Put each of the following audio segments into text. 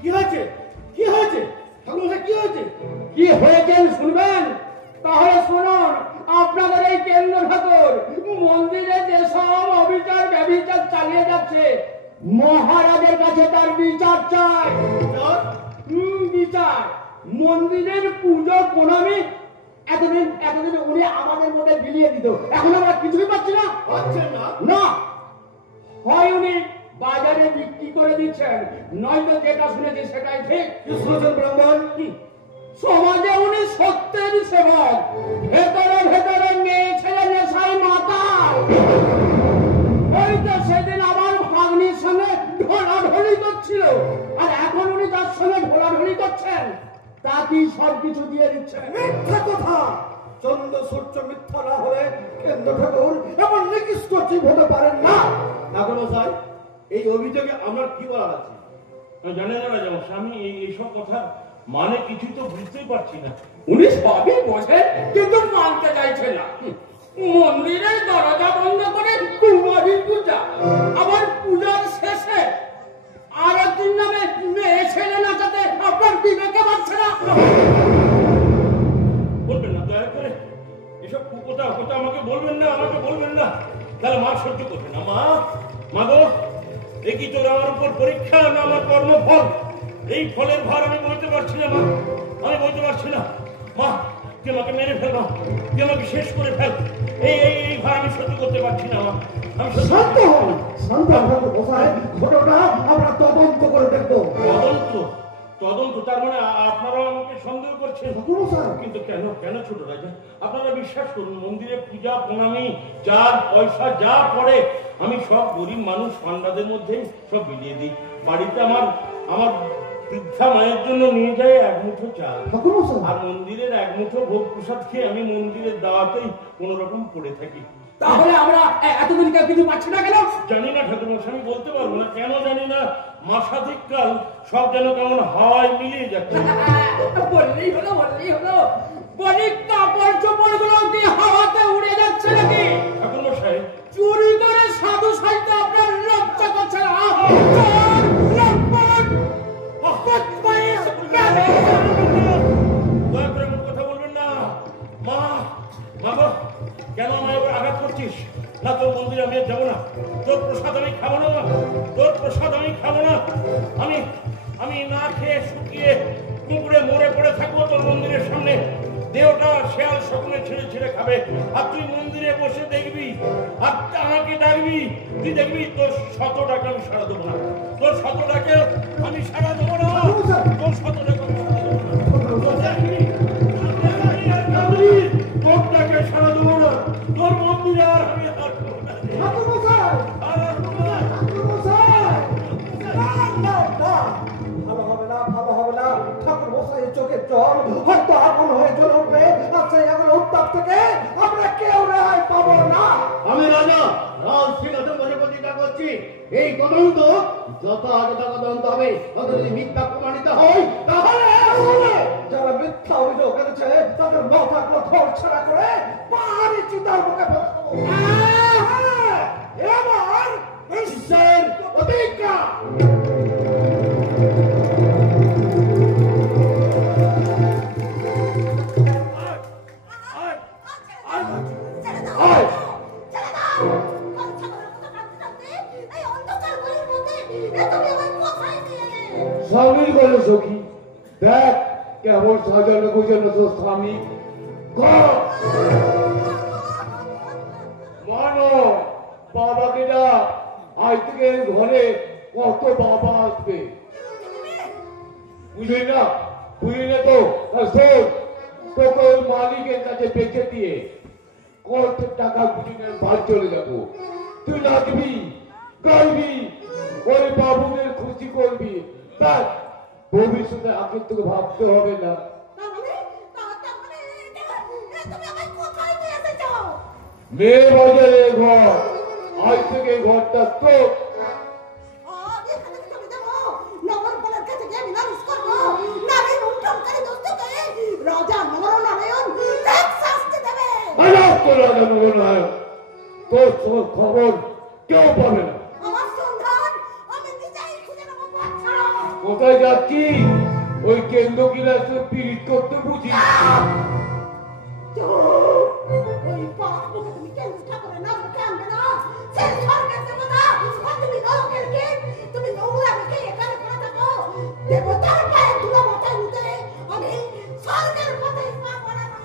কি হয়েছে? কি হয়েছে? কি হয়েছে? কি হয়েছে শুনবেন? তাহলে শুনুন, আপনাদের এই কেন্দ্র ঠাকুর মন্দিরে যেসব অবিচার ব্যভিচার চালিয়ে যাচ্ছে, মহারাজের কাছে তার বিচার চাই। বিচার। মন্দিরের পুজো প্রণামী এতদিন উনি আমাদের মধ্যে বিলিয়ে দিত, এখন আমরা কিছুই পাচ্ছি না। না, হয় উনি বাজারে বিক্রি করে দিচ্ছেন, নয়তো যেটা শুনেছি সেটাই ঠিক। ব্রাহ্মণ, সমাজে উনি সত্যের সেবক, ভেতরে ভেতরে মেয়ে ছেলে নেশায় মাতাল। ওই তো সেদিন আমার ভাগ্নির সঙ্গে ঢোলাঢলি করছিল, আর এখন উনি তার সঙ্গে ঢোলাঢলি করছেন, তা কি সবকিছু দিয়ে দিচ্ছেন? মিথ্যা কথা। চন্দ্র সূর্য মিথ্যা না হলে কেন্দ্র ঠাকুর এমন নিকৃষ্ট জীব হতে পারেন না। ঠাকুর মশাই, এই অভিযোগে আমার কি বলার আছে? জানেন না রাজা, আমি এইসব কথা মানে কিছু তো বুঝতেই পারছি না। উনি সবই বোঝেন, কিন্তু মানতে চাইছেন না। মন্দিরের দরজা বন্ধ করে কুমারী পূজা, আবার পূজার শেষে আর একদিন নামে মেয়ে ছেলে নাচাতে আপনার বিবেকে পাচ্ছে না। বলবেন না দয়া করে, এসব কুকথা আমাকে বলবেন না, তাহলে মা সহ্য করবে না। মা গো, এ কি তোর আমার উপর পরীক্ষা না আমার কর্মফল? এই ফলের ভার আমি বলতে পারছি না মা, আমি বলতে পারছি না। মা, তুই আমাকে মেরে ফেল, মা, তুই আমাকে শেষ করে ফেল। এই ভার আমি সহ্য করতে পারছি না মা। আমি শান্ত হন, শান্ত হন মশাই, ঘটনা আমরা তদন্ত করে দেখবো। তদন্ত? তার মানে আপনারাও আমাকে সন্দেহ করছেন? কিন্তু কেন ছোট রাজা? আপনারা বিশ্বাস করুন, মন্দিরে পূজা প্রণামী যার পয়সা যা পড়ে আমি সব গরিব মানুষ পান্ডাদের মধ্যে সব বিলিয়ে দিই। বাড়িতে আমার বৃদ্ধা মায়ের জন্য নিয়ে যায় এক মুঠো চাল, আর মন্দিরের এক মুঠো ভোগ প্রসাদ খেয়ে আমি মন্দিরের দাওয়াতেই কোন রকম পড়ে থাকি। তাহলে আমরা এতদিন কিছু পাচ্ছি না কেন? জানি না ঠাকুরমশাই, আমি বলতে পারবো না কেন জানি না। মাসাধিককাল সব যেন কেমন হাওয়ায় মিলিয়ে যাচ্ছে। বললেই হলো। বলি কাপড় চোপড়গুলো কি হাওয়াতে উড়ে যাচ্ছে নাকি? ঠাকুরমশাই, চুরি করে সাধু সাইতে আপনার লজ্জা করছে না? দয়া করে এমন কথা বলবেন না। মা গো, কেন আমায় আঘাত করছিস? না, তোর মন্দিরে আমি যাবো না, তোর প্রসাদ আমি খাবো না, আমি না খেয়ে শুকিয়ে কুকুরে মরে পড়ে থাকবো তোর মন্দিরের সামনে। দেহটা শেয়াল শকুনে ছেড়ে খাবে, আর তুই মন্দিরে বসে দেখবি আর আমাকে ডাকবি। তুই দেখবি তোর 100টাকে আমি সারা দেবো না, তোর 100টাকে আমি সারা দেবো না, তোর 100টাকে আমি সারা দেবো না, তোরটাকে সারা দেবো না, তোর মন্দিরে আর আমি আসবো না। ভালো হবে না। ঠাকুর মশাইয়ের চোখের জল হয়তো আগুন হয়ে জ্বলে উঠবে, আর সেই আগুন উত্তাপ থেকে আমরা কেউ রেহাই পাবো না। আমি রাজা রাজ সিংহাসন বসে প্রতিজ্ঞা করছি, এই তদন্ত যথাযথ তদন্ত হবে। যদি মিথ্যা প্রমাণিত হয় তাহলে যারা মিথ্যা অভিযোগ করেছে তাদের মাথাগুলো ধর ছাড়া করে পাহাড়ি চিতার মুখে ফেলবো। এবার বিশ্বের প্রতিজ্ঞা। স্বামীর বলে সখী, দেখ কেমন সাজানো গোছানো তোর স্বামী। মানো বাবাকে না, আজ থেকে ঘরে কত বাবা আসবে বুঝলি না তো। শোন, তোকে ওই মালিকের কাছে বেঁচে দিয়ে কত টাকা বুঝিয়ে বাদ চলে যাবো। তুই নাচবি, গাইবি, ওই বাবুদের খুশি করবি, ব্যাস। ভবিষ্যতে আগে তোকে ভাবতে হবে না। মেয়ে বাজারে ঘর, আজ থেকে ঘরটা তো তোর খবর কেউ পাবে না। কোথায় যাচ্ছি? ওই কেন্দ্র গিলাসে পিরিত করতে বুঝি। ওই পাপকে তুমি কেন ঠাকুরের নাম কাঁদবে না? সে স্বর্গের দেবতা, আর তুমি নরকের কে? তুমি নোংরামিকে এখানে করে থাকো। দেবতার পায়ে ধুলো মাথায় নিতে আমি স্বর্গের পথে পা বাড়াবো।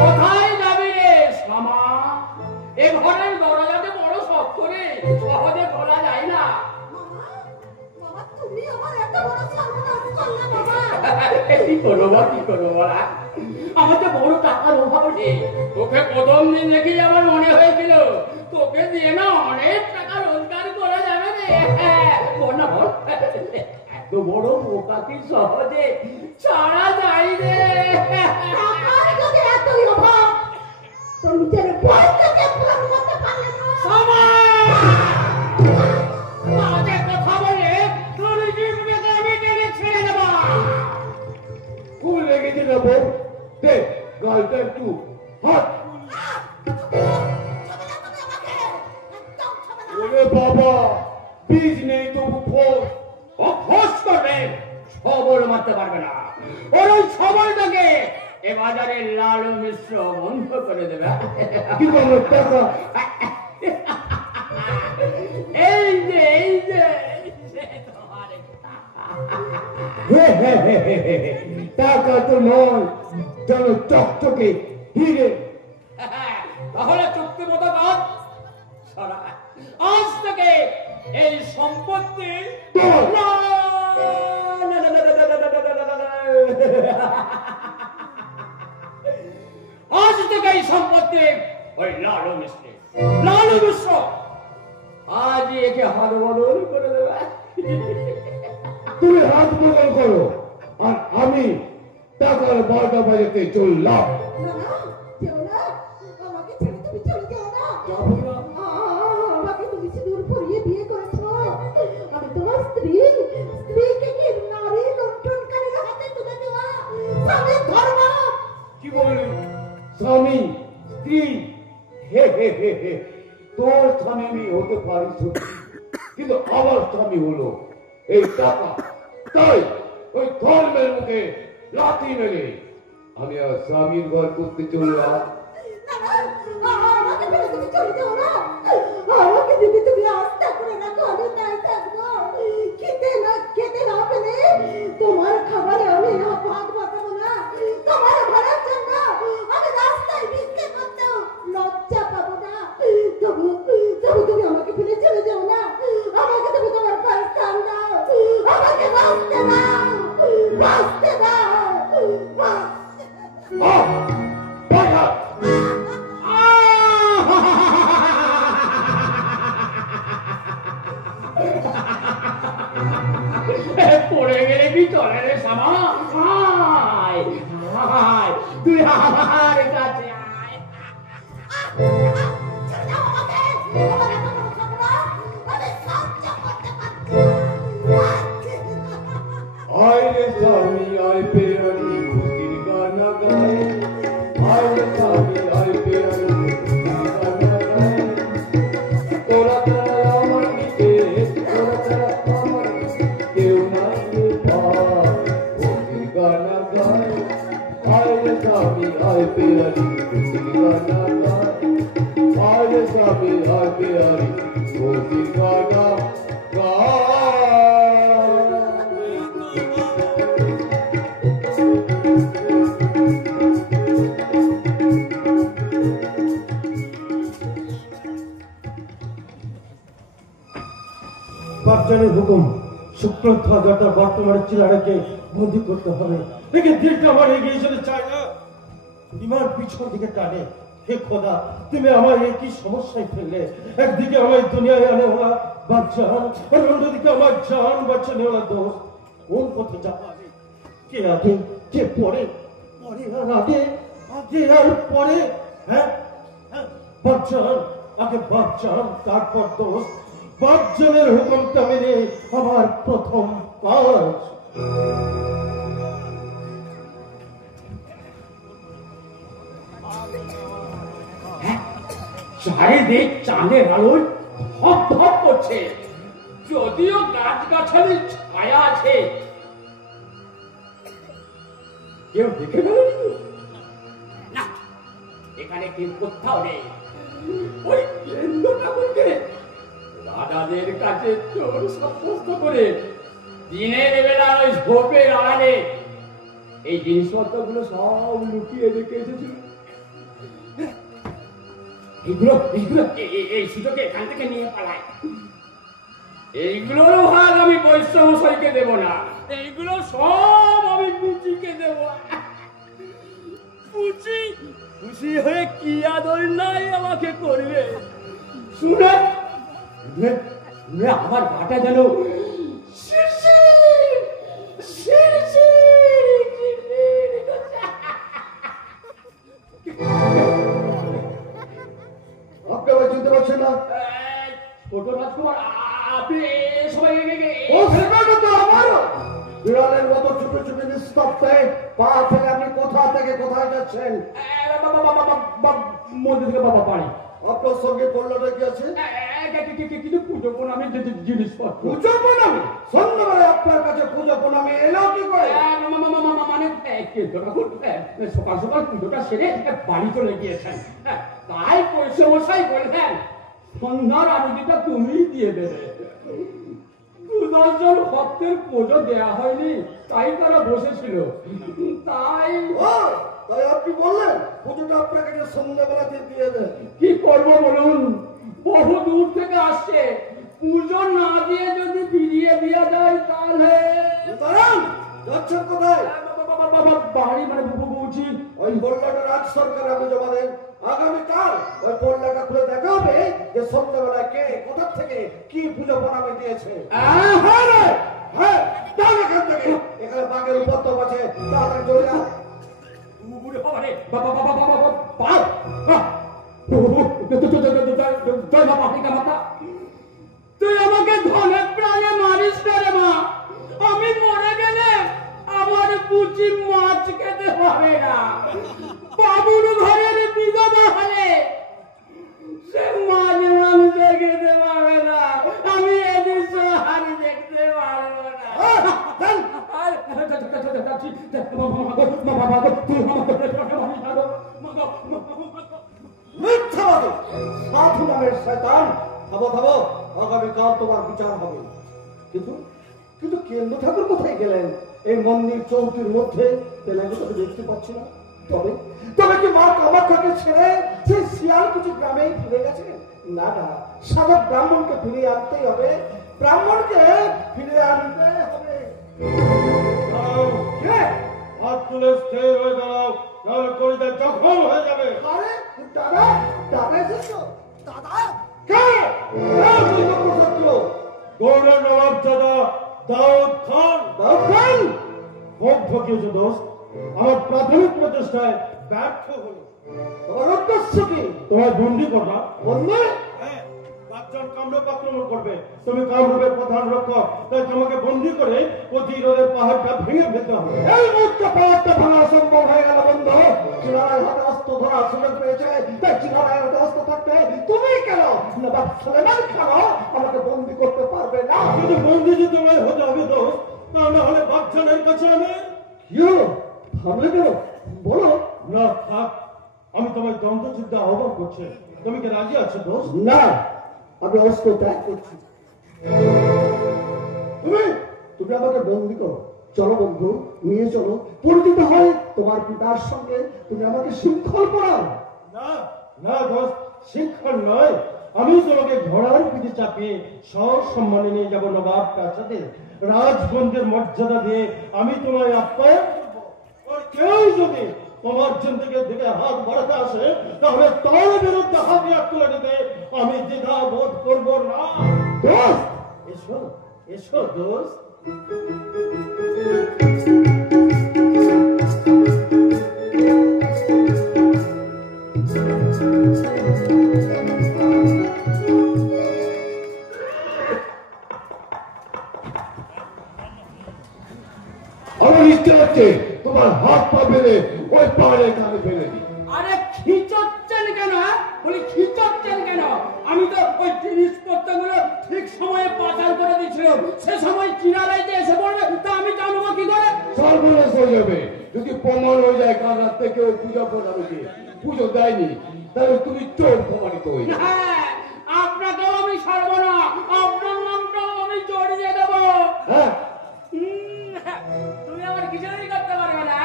কোথায় যাবি রে শামা? এ ঘরের দরজাতে বড় শক্ত রে, সহজে খোলা যায় না। মামা, মামা তুমি আমার এত বড় সর্বনাশ করলে বাবা। কি করবো কি করবো বলা? আমার তো বড় টাকার অভাব নেই। তোকে প্রথম দিন দেখে আমার মনে হয়েছিল তোকে দিয়ে না অনেক টাকা রোজগার করা যাবে রে। বল না বল, এত বড় বোকা কি সহজে ছাড়া যায় রে? টাকার যদি এতই অভাব, তো নিজের বয়সকে পূরণ করতে পারলে না। বাজে কথা বলে তোর জীবনকে আমি টেনে ছেড়ে দেবো। খুব লেগেছে না বউ? দে গালটা একটু হাত। ওরে বাবা, বীজ নেই তবু ফোস। অভ্যাস করবে, সবল মারতে পারবে না। ওর ওই সবলটাকে এ বাজারে লাল মিশ্র বন্ধ করে দেবে। কি করবো টাকা? এই যে এই যে তোমার টাকা তো নয়, যেন চকচকে হিরে। তাহলে চুক্তি মতো কাজ সারা। আজ থেকে এই সম্পত্তি না, না, না, না, না, না, না, না, না, না, না। আজ থেকে এই সম্পত্তি ওই লালু মিশ্র, লালু মিশ্র আজ একে হাত বদল করে দেবে। তুমি হাত বদল করো, আর আমি টাকার 12টা বাজাতে চললাম। না না, যেও না, আমাকে ছেড়ে তুমি চলে যেও না। যাবো না। আমাকে তুমি সিঁদুর পরিয়ে বিয়ে করেছো, আমি তোমার স্ত্রী। স্ত্রীকে কি নারী লুণ্ঠনকারীর হাতে তুলে দেওয়া স্বামীর ধর্ম? কি বললি? স্বামী স্ত্রী? হে হে হে হে, তোর স্বামী আমি হতে পারি সত্যি, কিন্তু আমার স্বামী হলো এই টাকা। তাই ওই ধর্মের মুখে লাথি মেরে আমি আর স্বামীর ঘর করতে চললাম। না না, আমাকে ফেলে তুমি চলে যেও না। আমাকে যদি তুমি আস্থা করে রাখো, আমি তাই থাকবো। খেতে না পেলে তোমার খাবারে আমি ভাত বাঁচাবো না। তোমার ভাড়ার জন্য আমি রাস্তায় ভিক্ষে করতেও লজ্জা পাবো না। তবু তুমি আমাকে ফেলে চলে যাও না। আমাকে তুমি তোমার পায়ে স্থান দাও। আমাকে বাঁচতে দাও, বাঁচতে দাও, বাঁচতে দাও। বাধা! পড়ে গেলে কি চলে রে শামা? আয় আয়, তুই আমার কাছে আয়। ছেড়ে দাও আমাকে। তোমার এত বড় সর্বনাশ আমি সহ্য করতে পারছি না। আয় রে স্বামী আয় পেয়ারি, খুশির গানা গায়। আয় রে স্বামী আয় পেয়ারি, খুশির গানা গায়। তোরা ছাড়া আমার নিতে, তোরা ছাড়া আমার কেউ নাই রে ভাই, খুশির গানা গায়। আয় রে স্বামী আয় পেয়ারি, খুশির গানা গায়। আয় রে স্বামী আয় পেয়ারি, খুশির গানা গায়। বাচ্চানের হুকুম, শুক্র ধ্বজাটা বর্তমানে চিলাটাকে বন্দি করতে হবে। দেখে দিলটা আমার এগিয়ে যেতে চায় না, ইমান পিছন দিকে টানে। হে খোদা, তুমি আমার একই সমস্যায় ফেললে। একদিকে আমার দুনিয়ায় আনে ওরা বাচ্চান, আর অন্যদিকে আমার জান বাচ্চানে ওরা দোষ। কোন পথে যাবো আমি? কে আগে কে পরে? পরে আর আগে, আগে আর পরে। হ্যাঁ বাচ্চান, আগে বাচ্চান, তারপর দোষ। বাচ্চানের হুকুমটা মেনে আমার প্রথম কাজ। চারিদিক চাঁদের আলোয় ধপ ধপ করছে। যদিও গাছগাছালির ছায়া আছে, কেউ দেখে ফেলেনি? না, এখানে কেউ কোথাও নেই। ওই কেন্দ্র ঠাকুরকে রাজাদের কাছে চোর সাব্যস্ত করে দিনের বেলা ওই ঝোপের আড়ালে এই জিনিসপত্রগুলো সব লুকিয়ে রেখে এসেছিল। এইগুলো এইগুলো এই সুযোগে এখান থেকে নিয়ে পালায়। এইগুলোর ভাগ আমি বৈশ্যমশাইকে দেব না, এইগুলো সব আমি পুচিকে দেব। পুচি খুশি হয়ে কি আদর নাই আমাকে করবে। শুনে আমার বাটা যেন আপনারা চিনতে পারছেন না? ছোট রাজকুমার, আপনি সবাই ও সেটা তো আমারও বিড়ালের মতো চুপে চুপে নিস্তব্ধে পা ফেলে আপনি কোথা থেকে কোথায় যাচ্ছেন? মধ্যে থেকে বাবা পানি। আপনার সঙ্গে কল্যাণে কি আছে? কিন্তু পুজো প্রণামী জিনিসপত্র। পুজো প্রণামী? সন্ধ্যাবেলায় আপনার কাছে পুজো প্রণামী এলো কি করে? মানে সকাল সকাল পুজোটা সেরে বাড়ি চলে গিয়েছেন, তাই পয়সমশাই বললেন সন্ধ্যার আরতিটা তুমিই দিয়ে দেবে। 10 জন ভক্তের পুজো দেয়া হয়নি, তাই তারা বসেছিল। তাই আপনি বললেন পুজোটা আপনার কাছে সন্ধ্যাবেলাতে দিয়ে দেন। কি করবো বলুন, বহু দূর থেকে আসছে, পুজো না দিয়ে যদি ফিরিয়ে দেওয়া যায় তাহলে। যাচ্ছেন কোথায়? বাড়ি মানে বুঝি ওই বললাটা রাজ সরকার আপনি জমা দেন। আগামীকাল ওই বললাটা খুলে দেখা হবে যে সন্ধ্যাবেলায় কে কোথা থেকে কি পুজো প্রণামী দিয়েছে। হ্যাঁ, যান এখান থেকে। এখানে বাঘের উপদ্রব আছে, তাড়াতাড়ি চলে যান। তুই আমাকে ধনে প্রাণে মারিস না রে মা। আমি মরে গেলে আমার পুচি মাছ খেতে পারে না। বাবুর ঘরের বিধবা হলে সে মাছ মাংস খেতে পারবে না। আমি এদিন হারি দেখতে পারবো না। সাধু নামের শয়তান, থামো থামো, আগামীকাল তোমার বিচার হবে। কিন্তু কিন্তু কেন্দ্র ঠাকুর কোথায় গেলেন? এই মন্দির চৌকির মধ্যে তেলাকে তবে দেখতে পাচ্ছি না। তবে তবে কি মা কামাখ্যাকে ছেড়ে সেই শিয়ালকুচি গ্রামে ফিরে গেছে? না না, সাধক ব্রাহ্মণকে ফিরিয়ে আনতেই হবে, ব্রাহ্মণকে ফিরিয়ে আনতে হবে। হাত তুলে স্থির হয়ে দাঁড়াও, নাহলে কলিজা জখম হয়ে যাবে। আরে দাদা, দাদা এসেছো? দাদা কে? গৌড়ের নবাব দাদা দাউদ খান। দাউদ খান খুব ঠকিয়েছে দোস্ত, আমার প্রাথমিক প্রচেষ্টায় ব্যর্থ হলো। তোমার উদ্দেশ্য কি? তোমার বন্দি করা। বন্ধু 5 জন কামরূপ আক্রমণ করবে, তুমি কামরূপের প্রধান রক্ষক, তাই তোমাকে বন্দি করে প্রতিরোধের পাহাড়টা ভেঙে ফেলতে হবে। এই মুহূর্তে পাহাড়টা ভাঙা সম্ভব হয়ে গেল বন্ধু। চিনারায় হাতে অস্ত্র ধরার সুযোগ পেয়েছে, তাই চিনারায় হাতে অস্ত্র থাকতে তুমি কেন নবাব সুলেমান খানও আমাকে বন্দি করতে পারবে না। কিন্তু বন্দি যদি তোমায় হতে হবে দোস্ত, তা না হলে বাচ্চানের কাছে আমি থামলে কেন বলো না। থাক, আমি তোমায় দ্বন্দ্বযুদ্ধে আহ্বান করছি, তুমি কি রাজি আছো দোস্ত? না, আমি অস্ত্র ত্যাগ করছি। তুমি আমাকে বন্দি করো। চলো বন্ধু, নিয়ে চলো, পরিচিত হয় তোমার পিতার সঙ্গে, তুমি আমাকে শৃঙ্খল পড়াও। না না দোস্ত, শিক্ষণ নয়, আমি তোমাকে ঘোড়ার পিঠে চাপিয়ে সসম্মানে নিয়ে যাবো নবাব প্রাসাদে। রাজবন্দের মর্যাদা দিয়ে আমি তোমায় আপ্যায়ন করবো। আর কেউ যদি তোমার জিন্দেগির দিকে হাত বাড়াতে আসে, তাহলে তার বিরুদ্ধে হাতিয়ার তুলে নিতে আমি দ্বিধা বোধ করবো না। দোস্ত এসো এসো দোস্ত। আমার ইচ্ছে হচ্ছে তোমার হাত পা বেঁধে ওই পাহাড়ের কানে ফেলে দিই। আরে খিচাচ্ছেন কেন? বলি খিচাচ্ছেন কেন? আমি তো ওই জিনিসপত্রগুলো ঠিক সময়ে পাচার করে দিয়েছিলাম, সে সময় চিনারাইতে এসে পড়বে, তা আমি জানবো কি করে? সর্বনাশ হয়ে যাবে যদি প্রমাণ হয়ে যায় কাল রাত্রে কেউ পূজা প্রধানকে পুজো দেয়নি, তাহলে তুমি চোর প্রমাণিত হয়ে যাবে। হ্যাঁ, আপনাকেও আমি ছাড়বো না, আপনার নামটাও আমি জড়িয়ে দেবো। হ্যাঁ, তুমি আমার কিছুই করতে পারবে না।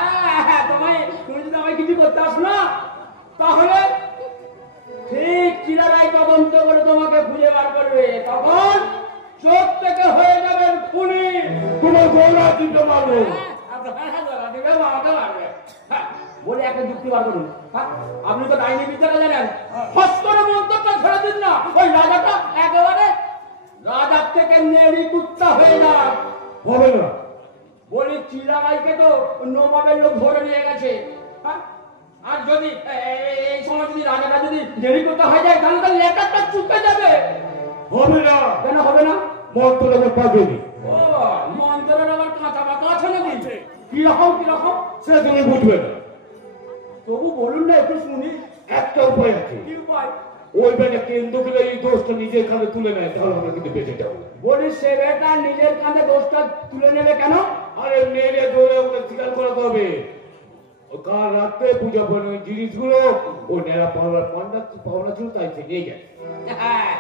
তুমি যদি আমায় কিছু করতে আসো না, তাহলে ঠিক চিরারাই তদন্ত করে তোমাকে খুঁজে বার করবে। তখন চোখ থেকে হয়ে যাবেন খুনি। তোমার গৌরা দিতে পারবো। বলে একটা যুক্তি বার করুন। আপনি তো ডাইনি বিদ্যাটা জানেন, হস্তরে মন্ত্রটা ছেড়ে দিন না, ওই রাজাটা একেবারে রাজার থেকে নেড়ি কুত্তা হয়ে যায়। হবে না। বলি চিরাবাইকে তো নবাবের লোক ধরে নিয়ে গেছে। আর যদি এই সময় যদি রাজাটা যদি দেরি করতে হয়ে যায়, তাহলে তার লেটারটা চুকে যাবে। হবে না। কেন হবে না? মন্ত্রটা পাবেনি। ও, মন্ত্রের আবার কাঁচা বাঁকা আছে নাকি? কিরকম কিরকম সে তুমি বুঝবে না। তবু বলুন না, একটু শুনি। একটা উপায় আছে। কি উপায়? ওই বেটা কেন্দ্র করে এই দোষটা নিজের কাঁধে তুলে নেয়, তাহলে আমরা কিন্তু বেঁচে যাবো। বলি সে বেটা নিজের কাঁধে দোষটা তুলে নেবে কেন? আরে মেরে ধরে ওকে স্বীকার করাতে হবে। কাল রাত্রে পূজা পড়ে ওই জিনিসগুলো ও নেড়া পাওনা ছিল, তাই সে নিয়ে গেছে। হ্যাঁ,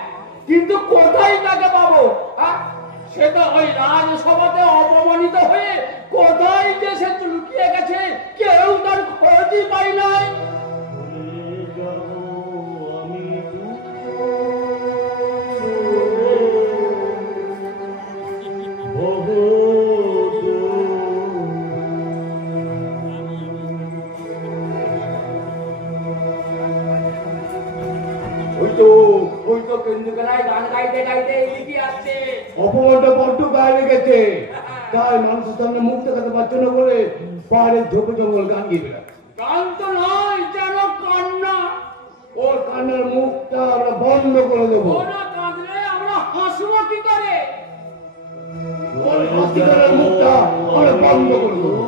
কিন্তু কোথায় তাকে পাবো? সে তো ওই রাজসভাতে অপমানিত হয়ে কোথায় যে সে লুকিয়ে গেছে, কেউ তার খোঁজই পাই নাই। ওই তো কেন্দ্রবেলায় গান গাইতে গাইতে এগিয়ে আসছে। অপমানটা বড্ড গায়ে লেগেছে, তাই মানুষের সামনে মুখ দেখাতে পারছে না বলে পাহাড়ের ঝোপে জঙ্গল গান গিয়ে বেড়াচ্ছে। গান তো নয়, যেন কান্না। ওর কান্নার মুখটা আমরা বন্ধ করে দেবো। ওরা কাঁদলে আমরা হাসবো কি করে? ওর হাসির মুখটা আমরা বন্ধ করে দেবো।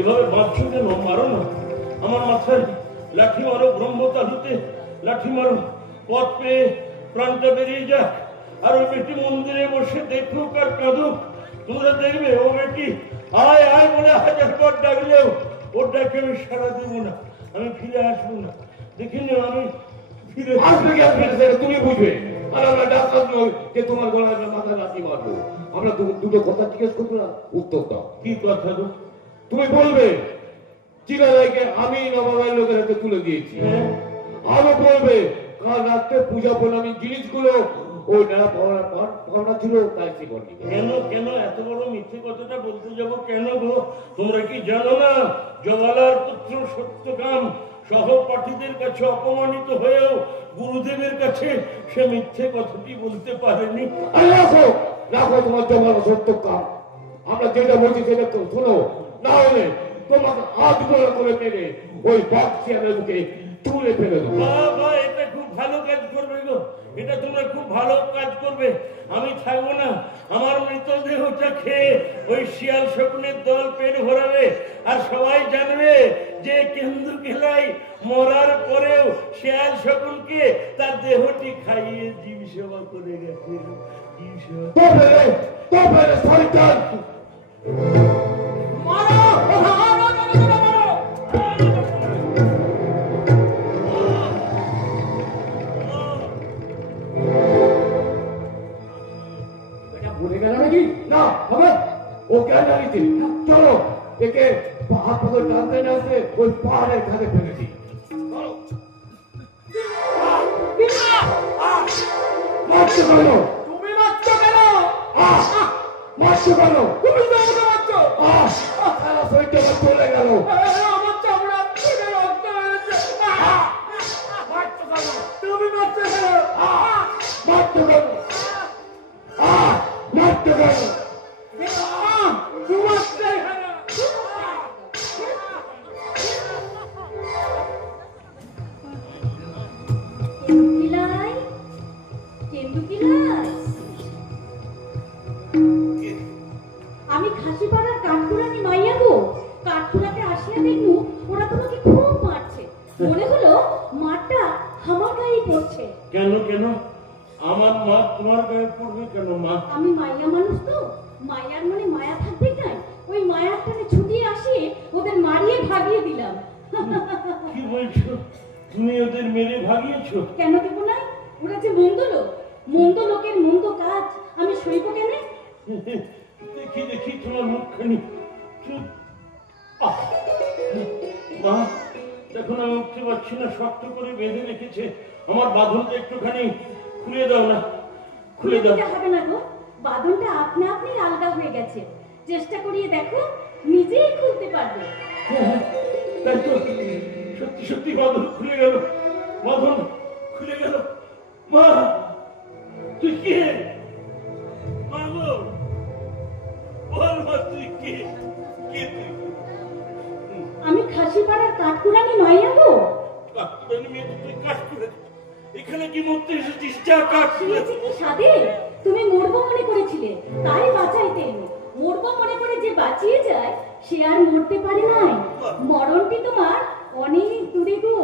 এভাবে বাঁধছো কেন? মারো না, আমার মাথায় লাঠি মারো, ব্রহ্মতালুতে লাঠি মারো, পথ পেয়ে প্রাণটা বেরিয়ে যাক। আর ওই বেটি মন্দিরে বসে দেখুক আর কাঁদুক। তোমরা দেখবে ও বেটি আয় আয় বলে হাজার পর ডাকলেও ওর ডাকে আমি সাড়া দেবো না, আমি ফিরে আসবো না। দেখিনি আমি ফিরে আসবে কি আসবে সেটা তুমি বুঝবে। আর আমরা ডাক্তার নই যে তোমার গলায় মাথায় লাঠি মারবো। আমরা দুটো কথা জিজ্ঞেস করবো না, উত্তর দাও। কি কথা গো? তুমি বলবে চিরালাইকে আমি নবাবের লোকের হাতে তুলে দিয়েছি। আরো বলবে কাল রাত্রে পূজা প্রণামী জিনিসগুলো ওই নেড়া পাওনা ছিল, তাই সে বলি। কেন কেন এত বড় মিথ্যে কথাটা বলতে যাব কেন গো? তোমরা কি জানো না জবালার পুত্র সত্যকাম সহপাঠীদের কাছে অপমানিত হয়েও গুরুদেবের কাছে সে মিথ্যে কথাটি বলতে পারেনি? রাখো রাখো তোমার জমানো সত্যকাম। আমরা যেটা বলছি সেটা তো শোনো, না হলে তোমাকে হাত গোড়া করে মেরে ওই বাক্সিয়ানের মুখে তুলে ফেলে দেবো। বাবা, এটা খুব ভালো কাজ করবে গো, এটা তোমরা খুব ভালো কাজ করবে। আমি থাকবো না, আমার মৃতদেহটা খেয়ে ওই শিয়াল শকুনের দল পেট ভরাবে। আর সবাই জানবে যে কেন্দু কেলাই মরার পরেও শিয়াল শকুনকে তার দেহটি খাইয়ে জীব সেবা করে গেছে। জীব সেবা শয়তান! মারো, মারো, মারো। এটা ভুলে গেল নাকি? না হবে, ও জ্ঞান জানিয়েছে। চলো একে আপনাকে টানতে টানতে ওই পাহাড়ের ধারে ফেলে দিই। মারছো কেন? তুমি মারছো কেন? মারছো কেন? তুমি তো আমাকে মারছো। সারা শরীরটা আমার চলে গেল। আমার চামড়া থেকে রক্ত বেরোচ্ছে। মারছো কেন? তুমি মারছো কেন? মারছো কেন? মারছো কেন? তুমি মারছো কেন? কেন্দুকিলাই, কেন্দুকিলাই। আমি খাসিপাড়ার কাঠকুড়ানি মাইয়া গো। কাঠকুড়াতে আসলে দেখলু ওরা তোমাকে খুব মারছে। মনে হলো মারটা আমার গায়ে পড়ছে। কেন কেন আমার মা তোমার গায়ে পড়বে কেন মা? আমি মাইয়া মানুষ তো, মায়ার মনে মায়া থাকবে না। ওই মায়ার টানে ছুটিয়ে আসিয়ে ওদের মারিয়ে ভাগিয়ে দিলাম। কি বলছো? তুমি ওদের মেরে ভাগিয়েছো? কেন দেবো না? ওরা যে মন্দ লোক, মন্দ লোকের মন্দ কাজ আমি সইব কেন? দেখি দেখি তোমার মুখখানি। চুপ। মা দেখো না, উঠতে পারছি না, শক্ত করে বেঁধে রেখেছে। আমার বাঁধনটা একটুখানি খুলে দাও না, খুলে দাও। হবে না গো, বাঁধনটা আপনা আপনি আলগা হয়ে গেছে। চেষ্টা করিয়ে দেখো, নিজেই খুলতে পারবে। তাই তো, সত্যি সত্যি বাঁধন খুলে গেল, বাঁধন খুলে গেল। মা তুই কে? মা গো, বল মা তুই কে? কে তুই? আমি খাসিপাড়ার কাঠকুড়ানি মাইয়া গো। কাঠকুড়ানি মেয়ে, তুই কাঠকুড়ানি? এখানে কি মরতে এসেছিস? যা কাঠকুড়ানি। কি সাদে, তুমি মরবো মনে করেছিলে, তাই বাঁচাইতে এলো। মরবো মনে করে যে বাঁচিয়ে যায় সে আর মরতে পারে নাই। মরণটি তোমার অনেক দূরে গো,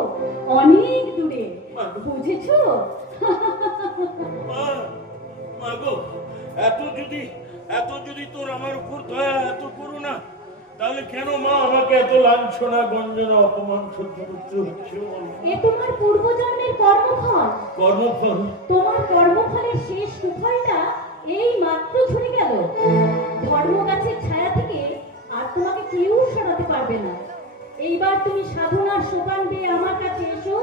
অনেক দূরে, বুঝেছো? মা গো, এত যদি তোর আমার উপর দয়া, এত করুণা, তাহলে কেন মা আমাকে এত লাঞ্ছনা, গঞ্জনা, অপমান সহ্য করতে হচ্ছে? এ তোমার পূর্বজন্মের কর্মফল। কর্মফল? তোমার কর্মফলের শেষ সুফলটা এই মাত্র ঝরে গেল। ধর্ম গাছের ছায়া থেকে আর তোমাকে কেউ সরাতে পারবে না। এইবার তুমি সাধনার সোপান পেয়ে আমার কাছে এসো।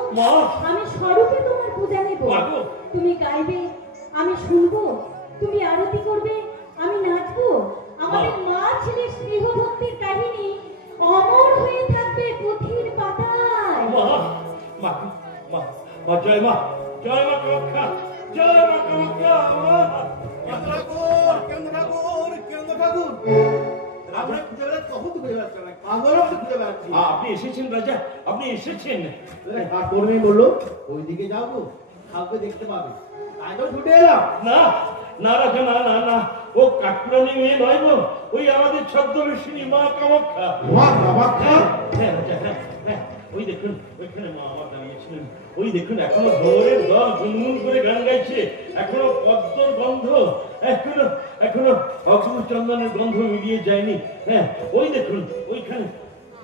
আমি স্বরূপে তোমার পূজা নেব। তুমি গাইবে, আমি শুনবো। তুমি আরতি করবে, আমি নাচবো। আমাদের মা ছেলের স্নেহ ভক্তির কাহিনী অমর হয়ে থাকবে পুঁথির পাতায়। জয় মা, জয় মা কামাখ্যা, জয় মা কামাখ্যা। আপনি এসেছেন রাজা, আপনি এসেছেন। কাঠকর্মী বললো ওইদিকে যাবো, কাউকে দেখতে পাবে, তাই তো ছুটে এলাম। না না রাজা, না না না, ও কাঠকুড়ানি মেয়ে নয় গো, ওই আমাদের ছদ্মবেশিনী মা কামাখ্যা। মা কামাখ্যা? হ্যাঁ রাজা, হ্যাঁ হ্যাঁ, ওই দেখুন ওইখানে মা আমার দাঁড়িয়েছিলেন। ওই দেখুন এখনো ভোরের দল গুনগুন করে গান গাইছে, এখনো পদ্মর গন্ধ, এখনো অপূর্ব চন্দনের গন্ধ মিলিয়ে যায়নি। হ্যাঁ ওই দেখুন ওইখানে,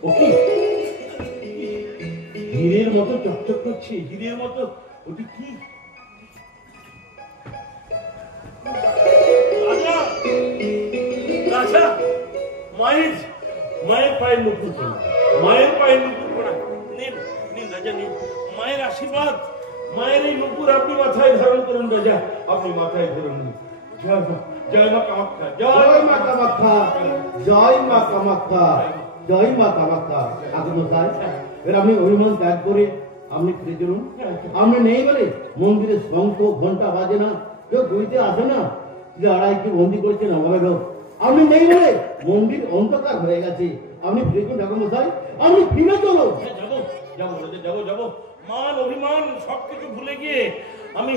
ও কি হীরের মতো চকচক করছে, হীরের মতো, ওটি কি? রাজা, রাজা, মায়ের পায়ের নুপুর পড়া, মায়ের পায়ের নুপুর পড়া। নিন নিন রাজা, নিন মায়ের আশীর্বাদ, মায়ের এই নুপুর আপনি মাথায় ধারণ করুন রাজা, আপনি মাথায় ধরুন। জয় মা, জয় মা কামাখ্যা, জয় মা কামাখ্যা, জয় মা কামাখ্যা, জয় মা কামাখ্যা। আগমতায় এর আপনি অভিমান ত্যাগ করে আপনি ফিরে চলুন। আপনি নেই বলে মন্দিরে শঙ্খ ঘন্টা বাজে না, কেউ বুঝতে আসে না যে আড়াইকে বন্দি করেছেন আমাদের লোক। আপনি নেই বলে মন্দির অন্ধকার হয়ে গেছে। আপনি ফিরে চলুন ঠাকুরমশাই, আপনি ফিরে চলুন। যাবো যাবো যাবো যাবো, মান অভিমান সবকিছু ভুলে গিয়ে আমি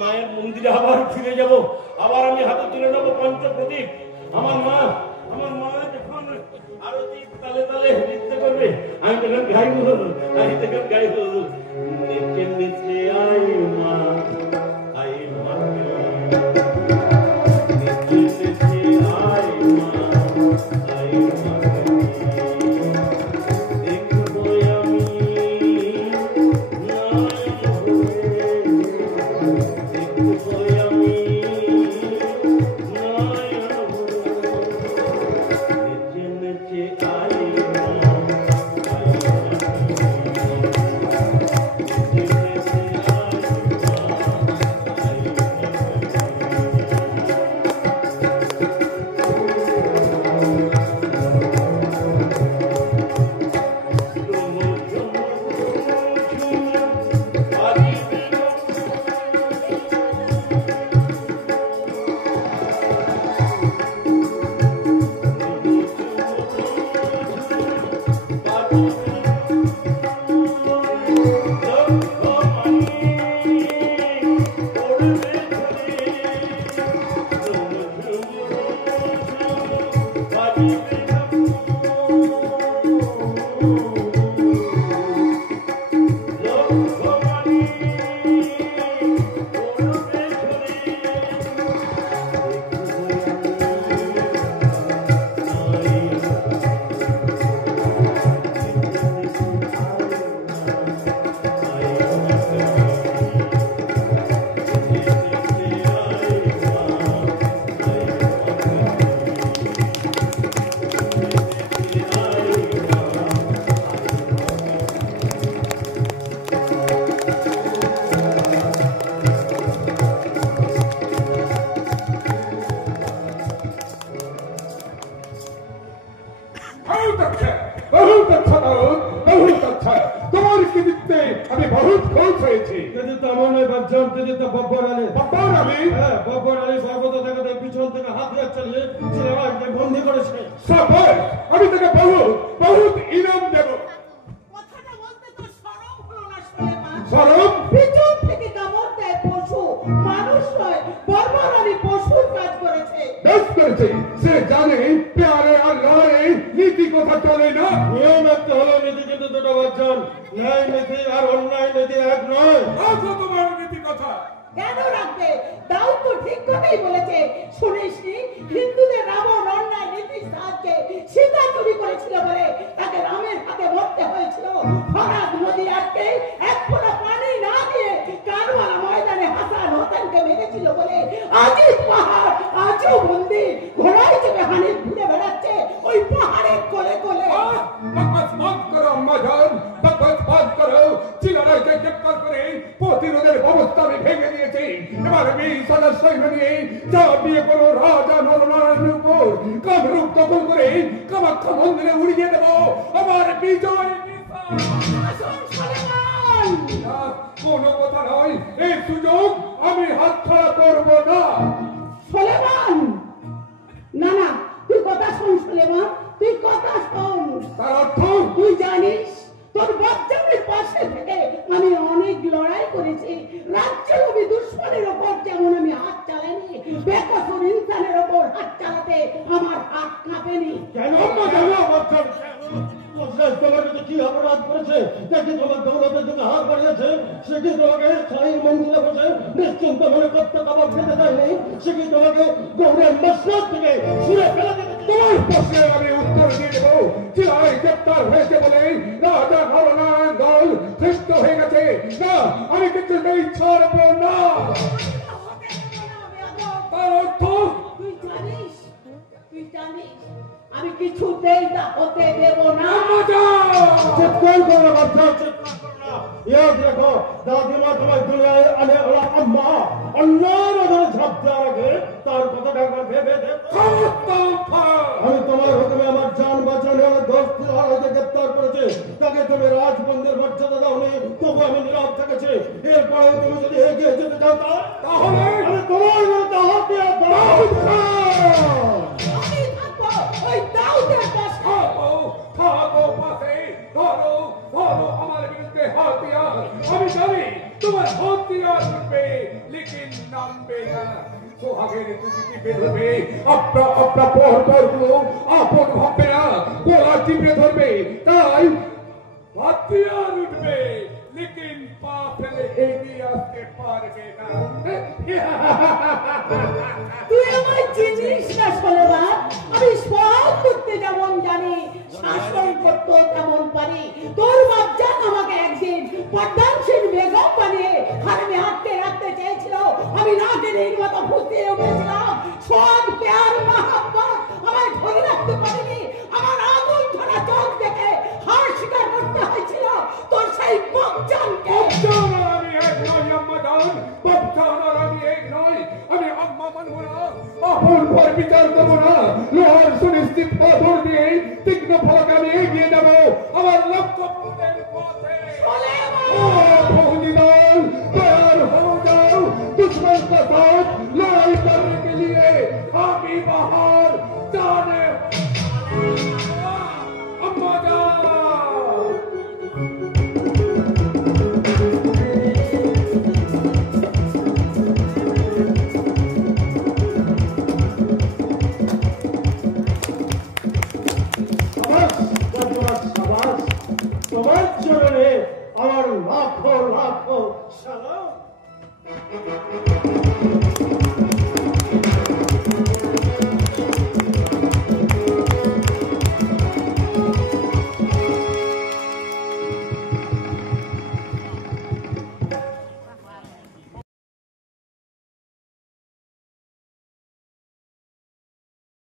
মায়ের মন্দিরে আবার ফিরে যাব। আবার আমি হাতে তুলে নেবো পঞ্চপ্রদীপ। আমার মা যখন আরতি তালে তালে নৃত্য করবে, আমি তখন গাইবো, আমি তখন গাইবো, নেচে নেচে আই মা, আই মা, নেচে নেচে আই মা, আই মা, দেখবো আমি I নয় বাচ্চান, তিনি তো বব্বর আলী। বব্বর আলী? হ্যাঁ, বব্বর আলী সর্বত থেকে পিছন থেকে হাতিয়ার চালিয়ে ছেলেরাকে বন্দী করেছে। সাবাস, আমি তোকে বহুত ইনাম দেব। কথাটা বলতে তো শরম হলো না সুলেমান? শরম? পিছন থেকে কামড় দেয় পশু, মানুষ নয়। বর্বর আলী পশুর কাজ করেছে। বেশ করেছে, সে জানে প্যারে আর লড়াই নীতি কথা চলে না। নিয়ম একটা হলো নীতি, কিন্তু দুটো বাচ্চান, ন্যায় নীতি আর অন্যায় নীতি এক নয়। রাখো তোমার নীতি কথা। কেন রাখবে? দাউদ তো ঠিক কথাই বলেছে। শুনিসনি হিন্দুদের রাবণ অন্যায় নীতির সাহায্যে সীতা চুরি করেছিল বলে তাকে রামের হাতে মরতে হয়েছিল। ফরাত নদী আটকে এক ফোঁটা পানি না দিয়ে কারওয়ালা ময়দানে হাসান হোসেনকে মেরেছিল বলে আজই পাহাড় আজও বন্দি। ঘোড়ায় চেপে হানিফ ঘুরে বেড়াচ্ছে ওই পাহাড়ের কোলে কোলে। বকবাস বন্ধ করো আম্মাজান, বকবাস বন্ধ করো। চিলারাইকে গ্রেপ্তার করে প্রতিরোধের ব্যবস্থা আমি ভেঙে দিয়েছি। এবার 20,000 সৈন্য নিয়ে ঝাঁপিয়ে পড়ো রাজা নরনারায়ণের উপর। কামরূপ দখল করে কামাখ্যা মন্দিরে উড়িয়ে দেব আমার বিজয় আসুন সুলেমান। কোনো কথা নয়, এই সুযোগ আমি হাতছাড়া করবো না। সুলেমান, না না, তুই কথা শোন সুলেমান, তুই কথা শোন। তার অর্থ? তুই জানিস তোর বাচ্চাদের পাশে থেকে আমি অনেক লড়াই করেছি। রাজ্যলোভী দুশ্মনের ওপর যেমন আমি হাত চালাইনি, বেকসুর ইনসানের ওপর হাত চালাতে আমার হাত কাঁপেনি। কেন বাচ্চান? তোমাকে কি অপরাধ করেছে? দেখি তোমার দৌলতের দিকে হাত বাড়িয়েছে, সে কি তোমাকে স্বামী মন্দিরে বসে নিশ্চিন্ত মনে করতে কাবাব খেতে দেয়নি? সে কি তোমাকে গৌরের মসনদ থেকে ছুঁড়ে ফেলে দিতে? তোমার প্রশ্নের আমি উত্তর দিয়ে দেবো। চিলাই গ্রেপ্তার হয়েছে বলে রাজা নরনারায়ণ দল সৃষ্ট হয়ে গেছে না, আমি কিছুতেই ছাড়বো না। তার অর্থ? তুই জানিস আমি কিছুতেই তা হতে দেব না। চিৎকার করো বাচ্চা, চিৎকার করো না। ইয়াদ রাখো, দাদিমা তোমার দুনিয়ায় আনে ওরা আম্মা অন্যায় ধরে ঝাঁপ দেওয়ার আগে তার কথাটা একবার ভেবে দেখো। আমি তোমার হুকুমে আমার জান বাঁচানো দোস্ত লড়াইকে গ্রেপ্তার করেছে, তাকে তুমি রাজবন্দির মর্যাদা দাওনি, তবু আমি নীরব থেকেছি। এরপরে তুমি যদি এগিয়ে যেতে চাও তাহলে আমি তোমার বিরুদ্ধে হাতিয়ার দাউদ খান। আমি থাকবো ওই দাউদের পাশে। থাকো পাশে, ধরো ধরো আমার বিরুদ্ধে হাতিয়ার। আমি জানি তোমার হাতিয়ার উঠবে, লেকিন নামবে না। সোহাগের টুপিটি বেরোবে, আপনা পরগুলো আপন ভাববে না, গোলা টিপে ধরবে। তাই হাতিয়ার উঠবে, লেকিন পা ফেলে এগিয়ে আসতে পারবে না। তুই আমার চিনিস না সুলেমান, আমি সব করতে যেমন জানি শাসন করতে তেমন পারি। তোর বাচ্চা আমাকে একদিন পদ্মাংশীর বেগম বানিয়ে হারমে আটকে রাখতে চেয়েছিল, আমি না জেনে মতো ফুটিয়ে উঠেছিলাম। সব প্যার মহাব্বত আমায় ধরে রাখতে পারিনি। আমার আগুন ধরা চোখ দেখে হার স্বীকার করতে হয়েছিল তোর সেই বকজানকে। আমি এক নয় আম্মাজান, বকজান আমি এক নয়। আমি আম্মা মানবো না, আপন পর বিচার করবো না। লোহার সুনিশ্চিত পাথর দিয়ে তীক্ষ্ণ ফলকে আমি এগিয়ে যাবো আমার লক্ষ্য পূরণের পথে। बहुदीदार तैयार हो जाओ, दुश्मन के साथ लड़ाई करने के लिए अभी बाहर जाने अम्मा তোমার চরণে আমার লাখো লাখো সালাম।